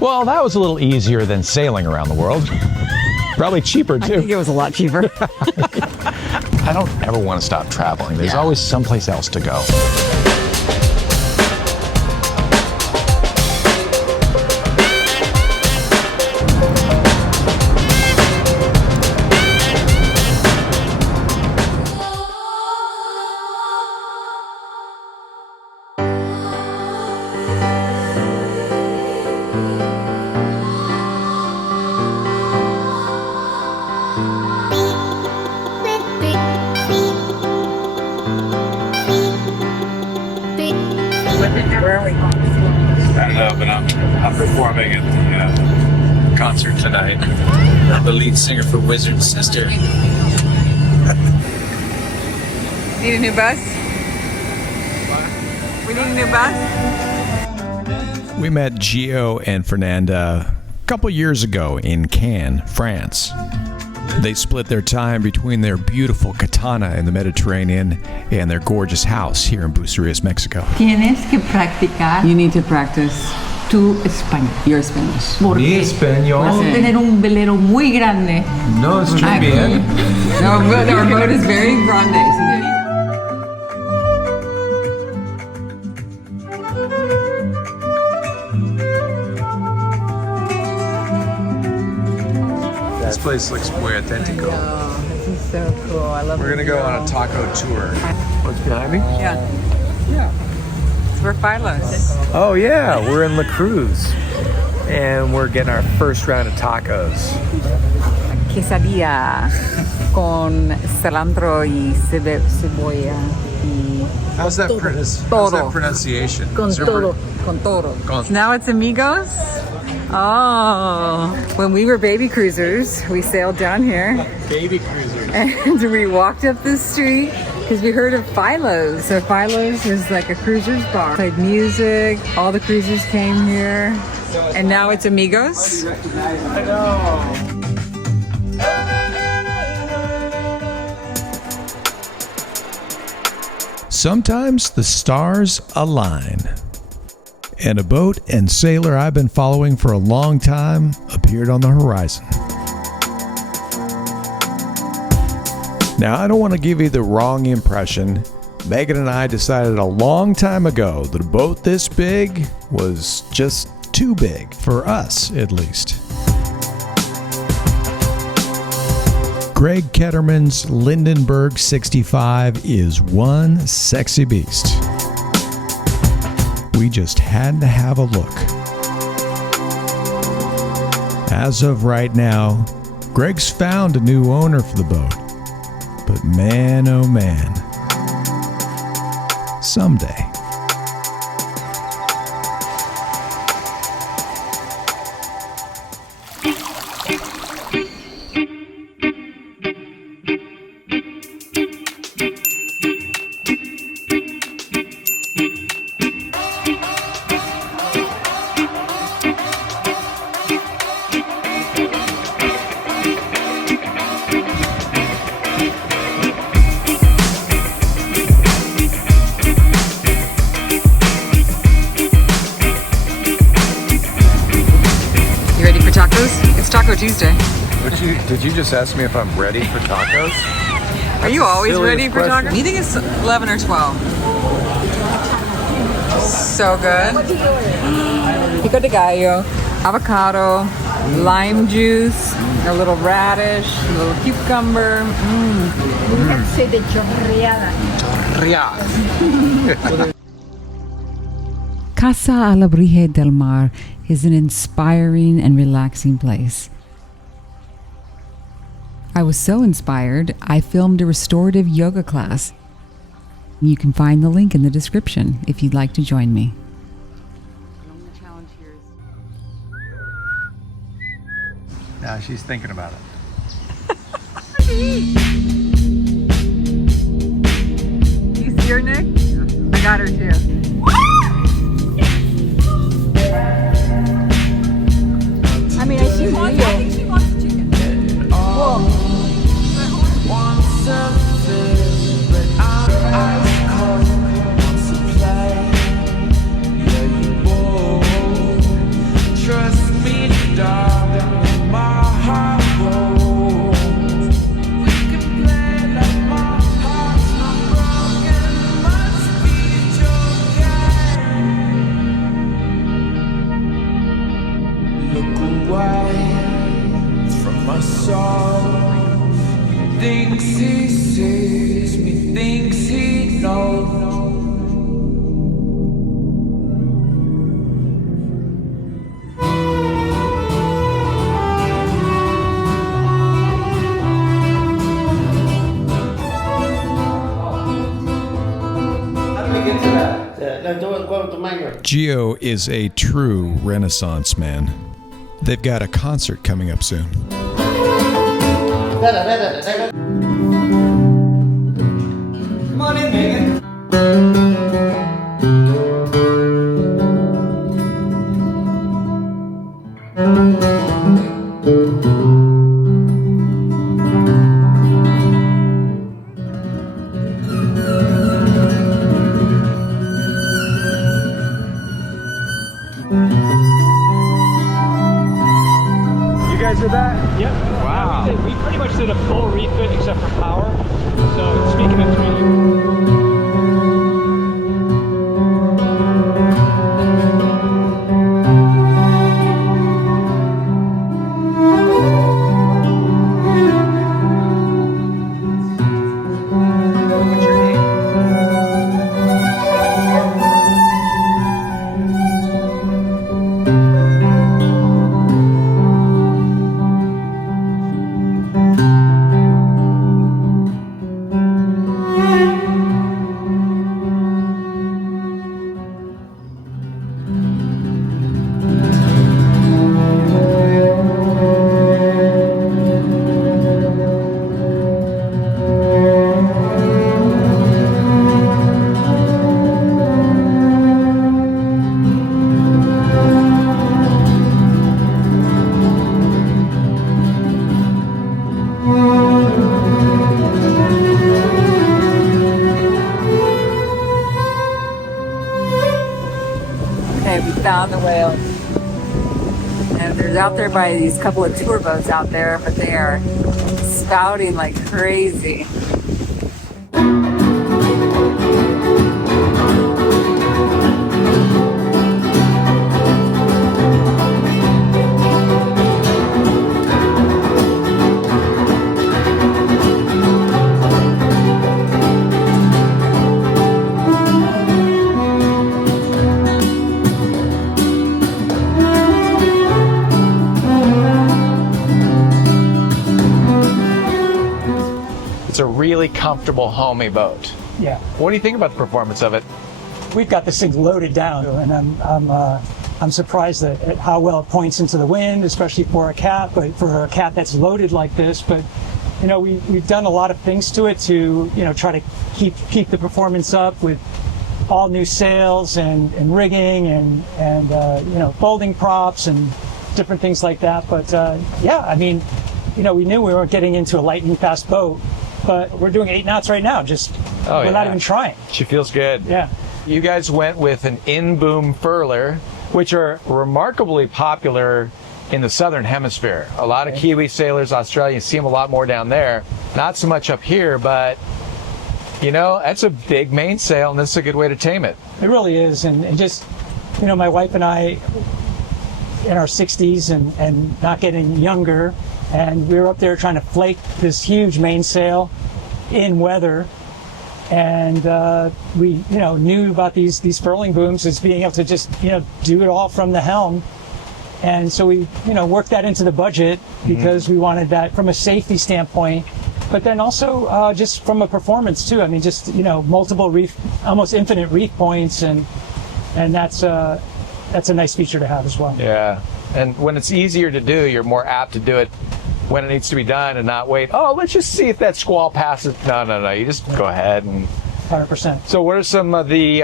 Well, that was a little easier than sailing around the world. Probably cheaper, too. I think it was a lot cheaper. I don't ever want to stop traveling. There's always someplace else to go. I don't know, but I'm performing at the concert tonight. I'm the lead singer for Wizard Sister. Need a new bus? We need a new bus? We met Gio and Fernanda a couple years ago in Cannes, France. They split their time between their beautiful Katana in the Mediterranean and their gorgeous house here in Bucerias, Mexico. Tienes que practicar You need to practice tu español. your Spanish. Porque Mi español. vas a tener un velero muy grande. No, it's Aquí. bien. No, but our boat is very grande. This place looks muy authentico. Oh, this is so cool. I love We're gonna go on a taco tour. What's behind me? Yeah. Yeah. It's where Philo's. Oh yeah, we're in La Cruz. And we're getting our first round of tacos. Quesadilla con cilantro y cebolla y How's that pronunciation? Con todo. con todo. Now it's amigos. Oh, when we were baby cruisers, we sailed down here Baby cruisers. and we walked up this street because we heard of Philo's. So Philo's is like a cruiser's bar. Played music, all the cruisers came here, and now it's amigos. I know. Sometimes the stars align. And a boat and sailor I've been following for a long time appeared on the horizon. Now, I don't want to give you the wrong impression. Megan and I decided a long time ago that a boat this big was just too big, for us at least. Greg Ketterman's Lindenberg 65 is one sexy beast. We just had to have a look. As of right now, Greg's found a new owner for the boat. But man, oh man, someday. Taco Tuesday. Did you just ask me if I'm ready for tacos? Are you always silliest ready for question. tacos? You think it's 11 or 12? So good. Pico de gallo, avocado, lime juice, a little radish, a little cucumber. You can say the chorreada. Casa a la Brige del Mar is an inspiring and relaxing place. I was so inspired, I filmed a restorative yoga class. You can find the link in the description if you'd like to join me. Now she's thinking about it. You see her, Nick? I got her too. I mean, I think she wants the chicken. Whoa. Trust my soul. Thinks he sees me, thinks he knows. Gio is a true Renaissance man. They've got a concert coming up soon. Come on in, Megan. Yep. Wow. We pretty much did a full refit except for power. So speaking of training. Found the whale, and they're out there by these couple of tour boats out there, but they are spouting like crazy. A really comfortable, homey boat. Yeah, What do you think about the performance of it? we've got this thing loaded down, and I'm surprised at how well it points into the wind, especially for a cat. But for a cat that's loaded like this, but you know, we've done a lot of things to it to try to keep the performance up with all new sails and rigging and folding props and different things like that. But yeah, I mean, we knew we weren't getting into a lightning fast boat. But we're doing 8 knots right now. We're not even trying. She feels good. Yeah. You guys went with an in-boom furler, which are remarkably popular in the southern hemisphere. A lot of Kiwi sailors, Australia, you see them a lot more down there. Not so much up here, but that's a big mainsail, and this is a good way to tame it. It really is, and just my wife and I, in our 60s and not getting younger. And we were up there trying to flake this huge mainsail in weather, and we knew about these furling booms as being able to just do it all from the helm, and so we worked that into the budget because we wanted that from a safety standpoint, but then also just from a performance too. I mean, just multiple reef, almost infinite reef points, and that's a nice feature to have as well. Yeah, and when it's easier to do, you're more apt to do it when it needs to be done and not wait, let's just see if that squall passes. No, you just go ahead and 100%. So what are some of the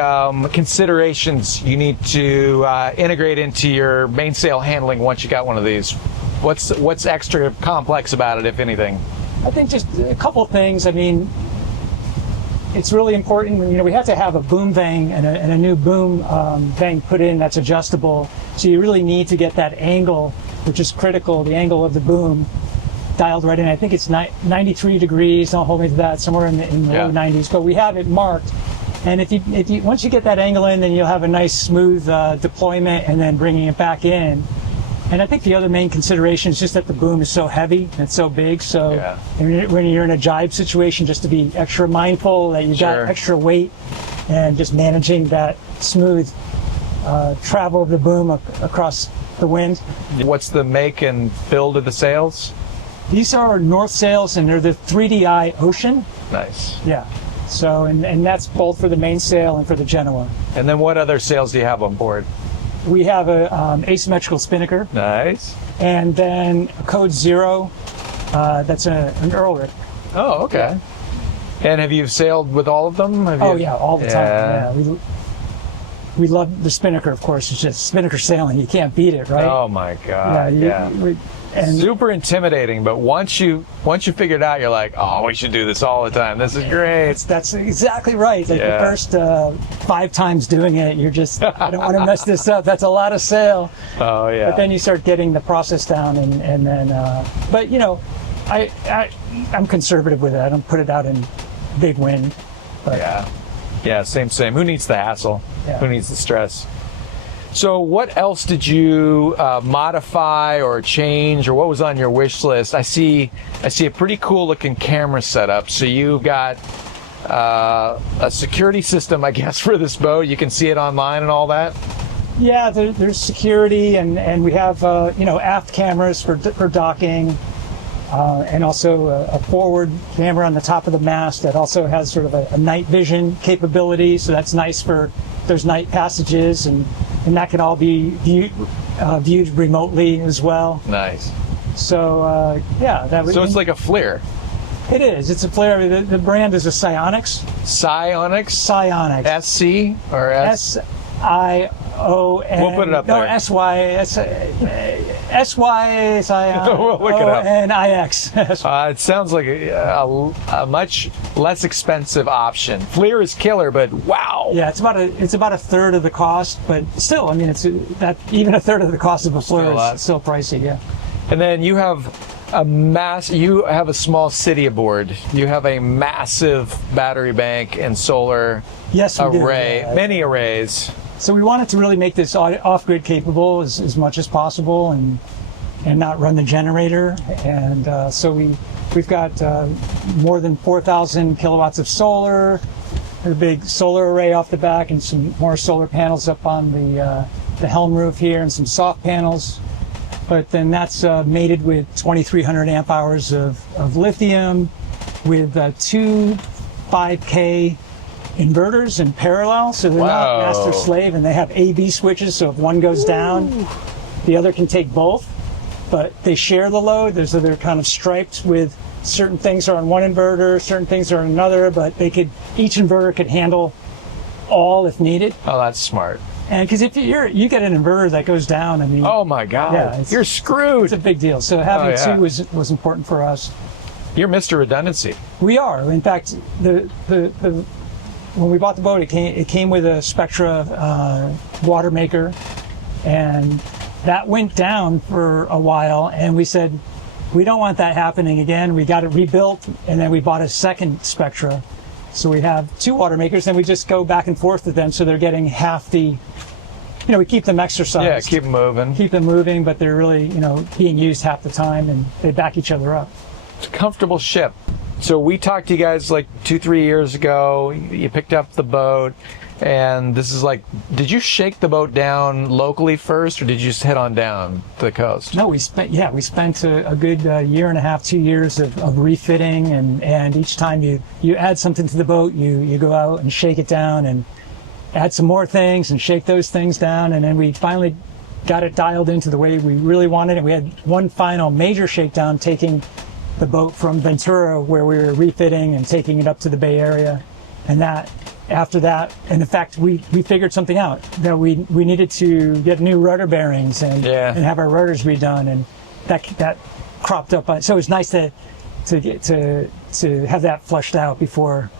considerations you need to integrate into your mainsail handling once you got one of these? What's extra complex about it, if anything? I think just a couple of things. I mean, it's really important. We have to have a boom vang and a new boom vang put in that's adjustable. So you really need to get that angle, which is critical, the angle of the boom, dialed right in. I think it's 93 degrees. Don't hold me to that. Somewhere in the low 90s. But we have it marked. And if you once you get that angle in, then you'll have a nice smooth deployment, and then bringing it back in. And I think the other main consideration is just that the boom is so heavy and it's so big. So Yeah. when you're in a jibe situation, just to be extra mindful that you Sure. got extra weight and just managing that smooth travel of the boom across the wind. What's the make and build of the sails? These are North sails, and they're the 3DI Ocean. Nice. Yeah. So, and that's both for the mainsail and for the Genoa. And then what other sails do you have on board? We have a asymmetrical spinnaker, Nice. and then Code Zero. That's an Earl rig. Oh, okay. And have you sailed with all of them? Have Oh you- yeah, all the time. Yeah, we love the spinnaker. Of course, it's just spinnaker sailing. You can't beat it, right? Oh my God. Yeah. And Super intimidating, but once you figure it out, you're like, oh, we should do this all the time. This is great. that's exactly right. Like Yeah. the first 5 times doing it, you're just, I don't want to mess this up. That's a lot of sail. Oh yeah. But then you start getting the process down, and then, but you know, I'm conservative with it. I don't put it out in big wind. But Yeah, same. Who needs the hassle? Yeah. Who needs the stress? So what else did you modify or change, or what was on your wish list? I see a pretty cool looking camera setup. So you got a security system, I guess, for this boat. You can see it online and all that. yeah, there's security, and we have aft cameras for docking, and also a forward camera on the top of the mast that also has sort of a night vision capability. So that's nice for there's night passages, and that can all be viewed remotely as well. Nice. So that was. So it's like a FLIR. It is. It's a flare. The brand is a Psionics. Psionics. Psionics. SC or S? SION. We'll put it up there. No, SY We'll look it up. NIX. It sounds like a much less expensive option. FLIR is killer, but wow. Yeah, it's about a third of the cost, but still, I mean, even a third of the cost of a Still a FLIR lot. is still pricey. Yeah. And then you have you have a small city aboard. You have a massive battery bank and solar Yes, we do. array, Yeah. many arrays. So we wanted to really make this off-grid capable as much as possible, and not run the generator. And so we've got more than 4,000 kilowatts of solar, a big solar array off the back, and some more solar panels up on the helm roof here, and some soft panels. But then that's mated with 2,300 amp hours of lithium, with 2 5K inverters in parallel, so they're not Wow. master slave, and they have A/B switches, so if one goes down, the other can take both, but they share the load. So they're kind of striped with certain things are on one inverter, certain things are on another, but each inverter could handle all if needed. Oh, that's smart. And because if you get an inverter that goes down, I mean, Oh my God, Yeah, it's- you're screwed. it's a big deal. So having Oh, yeah. two was important for us. You're Mr. Redundancy. We are. In fact, when we bought the boat, it came with a Spectra water maker, and that went down for a while. And we said, we don't want that happening again. We got it rebuilt, and then we bought a second Spectra. So we have 2 water makers, and we just go back and forth with them, so they're getting half the. We keep them exercised. Yeah, keep moving. Keep them moving, but they're really, being used half the time, and they back each other up. It's a comfortable ship. So we talked to you guys like 2-3 years ago. You picked up the boat, and this is like, did you shake the boat down locally first, or did you just head on down to the coast? No, we spent a good year and a half, 2 years of refitting, and each time you add something to the boat, you go out and shake it down and add some more things and shake those things down, and then we finally got it dialed into the way we really wanted it. We had one final major shakedown, taking the boat from Ventura, where we were refitting, and taking it up to the Bay Area. And after that, and in fact, we figured something out, that we needed to get new rudder bearings and have our rudders redone, and that cropped up. So it's nice to have that flushed out before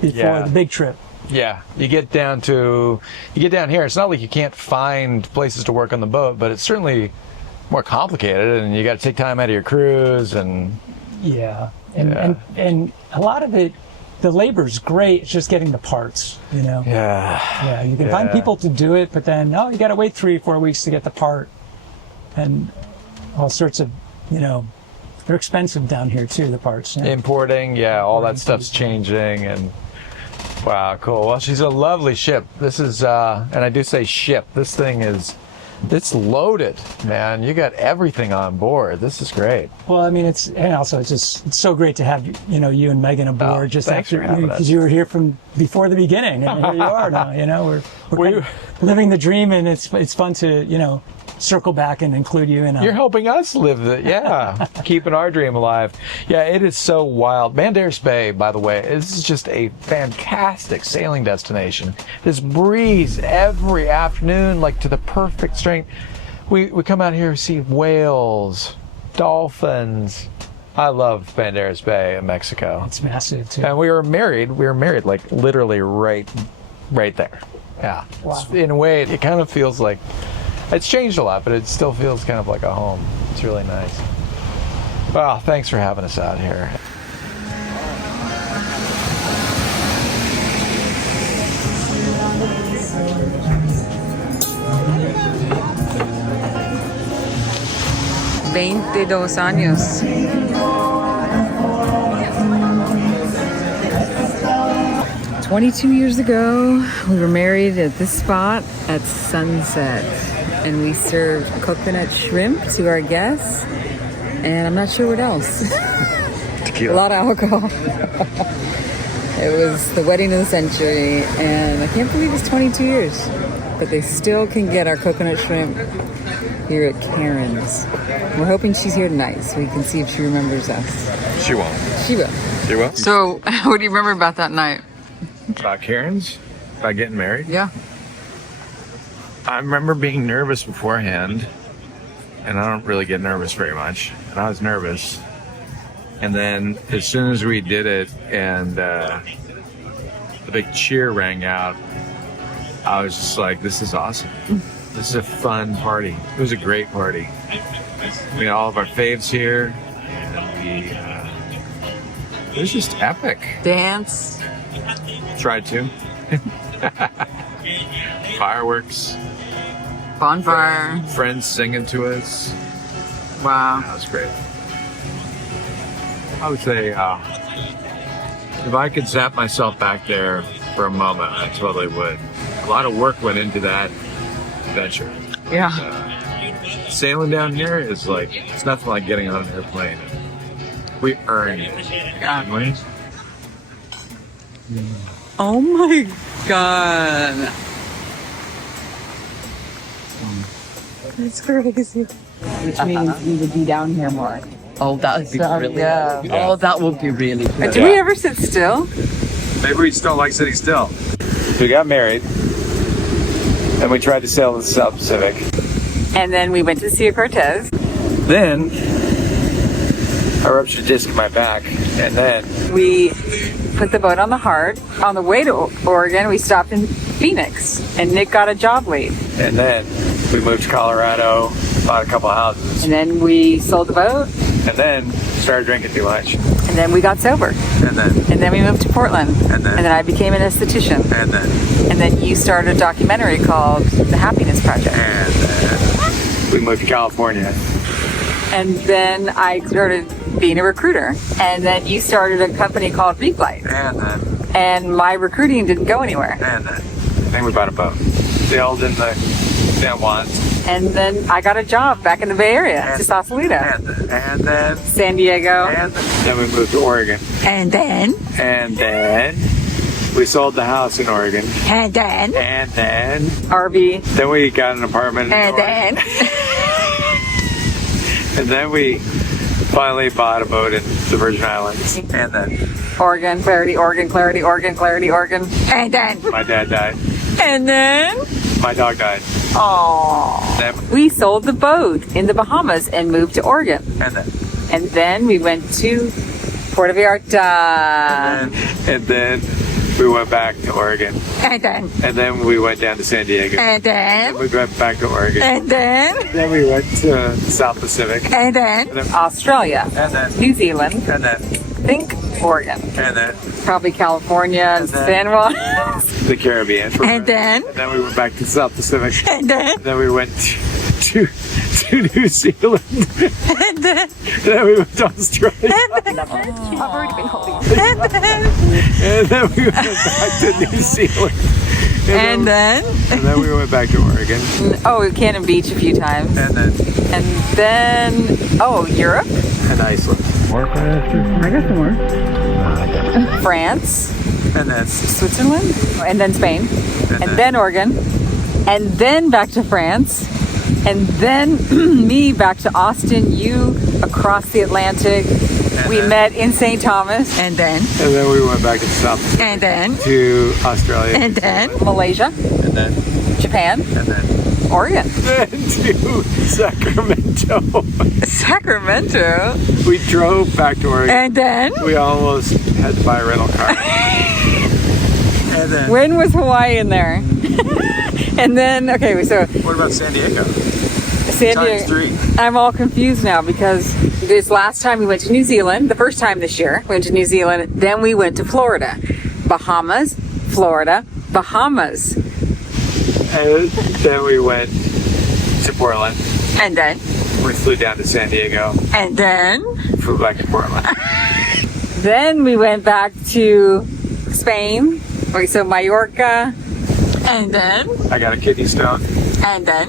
the big trip. Yeah, you get down here. It's not like you can't find places to work on the boat, but it's certainly more complicated, and you got to take time out of your cruise, and and a lot of it, the labor's great. It's just getting the parts, Yeah, you can find people to do it, but then you got to wait 3 or 4 weeks to get the part, and all sorts of, they're expensive down here too, the parts. Yeah. Importing, yeah, all that stuff's changing, and wow, cool. Well, she's a lovely ship. This is, and I do say ship, this thing it's loaded, man. You got everything on board. This is great. Well, I mean, it's so great to have, you and Megan aboard just thanks after, for having because us. you were here from before the beginning, and here you are now, we're kind of living the dream, and it's fun to, circle back and include you in You're helping us live keeping our dream alive. Yeah, it is so wild. Banderas Bay, by the way, this is just a fantastic sailing destination. This breeze every afternoon, like to the perfect strength. We come out here to see whales, dolphins. I love Banderas Bay in Mexico. It's massive too. And we were married like literally right there. Yeah. Wow. In a way, it kind of feels like it's changed a lot, but it still feels kind of like a home. It's really nice. Well, thanks for having us out here. Veintidós años. "22 years ago, we were married at this spot at sunset, and we served coconut shrimp to our guests, and I'm not sure what else." Tequila. A lot of alcohol. It was the wedding of the century, and I can't believe it's 22 years, but they still can get our coconut shrimp here at Karen's. We're hoping she's here tonight so we can see if she remembers us. She won't. She will. She will? So, what do you remember about that night? About Karen's? About getting married? Yeah. I remember being nervous beforehand, and I don't really get nervous very much. And I was nervous. And then as soon as we did it and the big cheer rang out, I was just like, this is awesome. This is a fun party. It was a great party. We had all of our faves here, and it was just epic. Dance. Tried to. Fireworks. Bonfire. Friends singing to us. Wow. That was great. I would say, if I could zap myself back there for a moment, I totally would. A lot of work went into that adventure. Yeah. Sailing down here is like, it's nothing like getting on an airplane. We earned it. Yeah. Didn't we? Oh my God. That's crazy. Which means we would be down here more. Oh, that would be brilliant. Yeah. Oh, that would be really good. Do we ever sit still? Maybe we just don't like sitting still. We got married, and we tried to sail the South Pacific. And then we went to Sea of Cortez. Then I ruptured a disc in my back, and then We put the boat on the Heart. On the way to Oregon, we stopped in Phoenix, and Nick got a job late. and then we moved to Colorado, bought a couple houses, And then we sold the boat, and then started drinking too much, and then we got sober. and then We moved to Portland. And then- I became an esthetician. and then you started a documentary called The Happiness Project. we moved to California. And then I started being a recruiter. And then you started a company called Reflight. And my recruiting didn't go anywhere. And then we bought a boat, sailed in the San Juans, And then I got a job back in the Bay Area, to Sausalito, and then San Diego. then we moved to Oregon, And then we sold the house in Oregon, And then and then RV. we got an apartment in Oregon. And then we finally bought a boat in the Virgin Islands. And then Oregon, Clarity, Oregon, Clarity, Oregon, Clarity, Oregon. And then my dad died. And then My dog died. Aww. Then, We sold the boat in the Bahamas and moved to Oregon. and then, And then we went to Puerto Vallarta. and then we went back to Oregon. And then we went down to San Diego. And then we went back to Oregon. And then we went to the South Pacific. And then Australia. And then New Zealand. And then Think Oregon. And then Probably California and San Juan. the Caribbean. And then we went back to the South Pacific. And then we went to New Zealand. And then We went to Australia. I've already been holding. And then we went back to New Zealand. and then we went back to Oregon. Cannon Beach a few times. And then Europe. and Iceland. I got some more. France. And then Switzerland. And then Spain. And then Oregon. And then back to France. And then me back to Austin, you across the Atlantic. We met in St. Thomas. And then we went back to South And then to Australia. And then Malaysia. And then Japan. And then Oregon. Then to Sacramento. Sacramento. We drove back to Oregon. And then We almost had to buy a rental car. And then when was Hawaii in there? And then so what about San Diego? San Times Diego. 3. I'm all confused now because this last time we went to New Zealand, the first time this year, we went to New Zealand, then we went to Florida. Bahamas, Florida, Bahamas. And then we went to Portland. And then We flew down to San Diego. And then Flew back to Portland. Then we went back to Spain. So Mallorca. And then I got a kidney stone. And then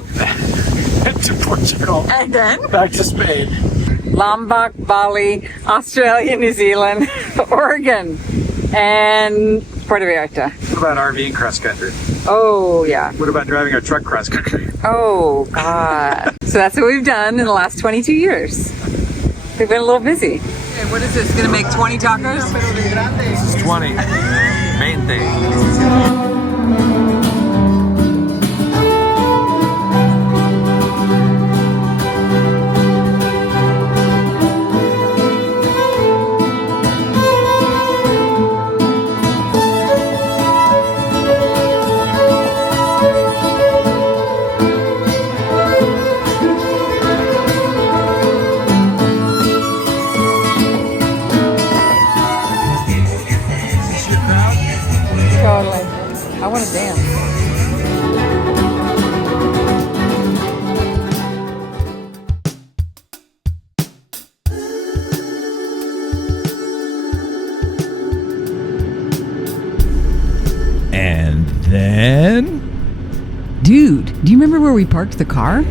To Portugal. And then Back to Spain. Lombok, Bali, Australia, New Zealand, Oregon, and Puerto Vallarta. What about RVing cross country? Oh, yeah. What about driving our truck cross country? Oh, God. So that's what we've done in the last 22 years. We've been a little busy. Okay, what is this? Gonna make 20 tacos? This is 20. Main thing. Totally. I want to dance. And then Dude, do you remember where we parked the car?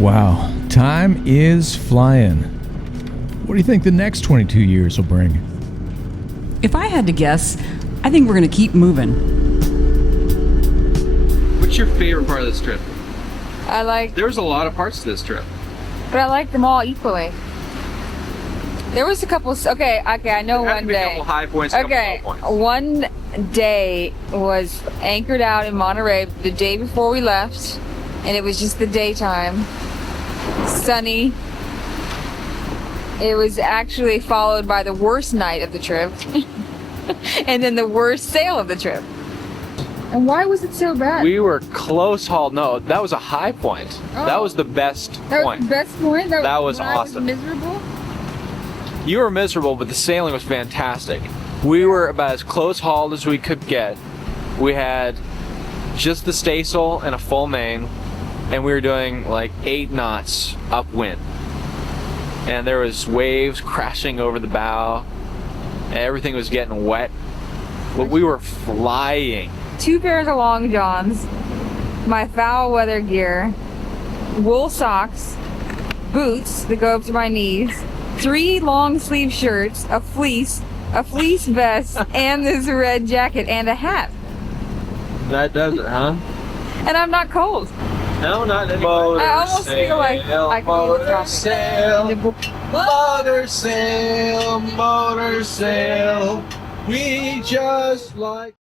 wow, time is flying. What do you think the next 22 years will bring? If I had to guess, I think we're going to keep moving. What's your favorite part of this trip? There's a lot of parts to this trip. but I like them all equally. There was a couple. Okay, I know one day. A couple high points. A Okay, couple low points. one day was anchored out in Monterey the day before we left, and it was just the daytime, sunny. It was actually followed by the worst night of the trip, and then the worst sail of the trip. And why was it so bad? We were close hauled. No, that was a high point. Oh. That was the best That point. was the best point. That was when awesome. I was miserable. You were miserable, but the sailing was fantastic. We were about as close hauled as we could get. We had just the staysail and a full main, and we were doing like 8 knots upwind. And there was waves crashing over the bow, and everything was getting wet. But we were flying. 2 pairs of long johns, my foul weather gear, wool socks, boots that go up to my knees, 3 long sleeve shirts, a fleece vest, and this red jacket and a hat. That does it, huh? And I'm not cold. No, not anymore. I almost feel like I can Motor sail. We just like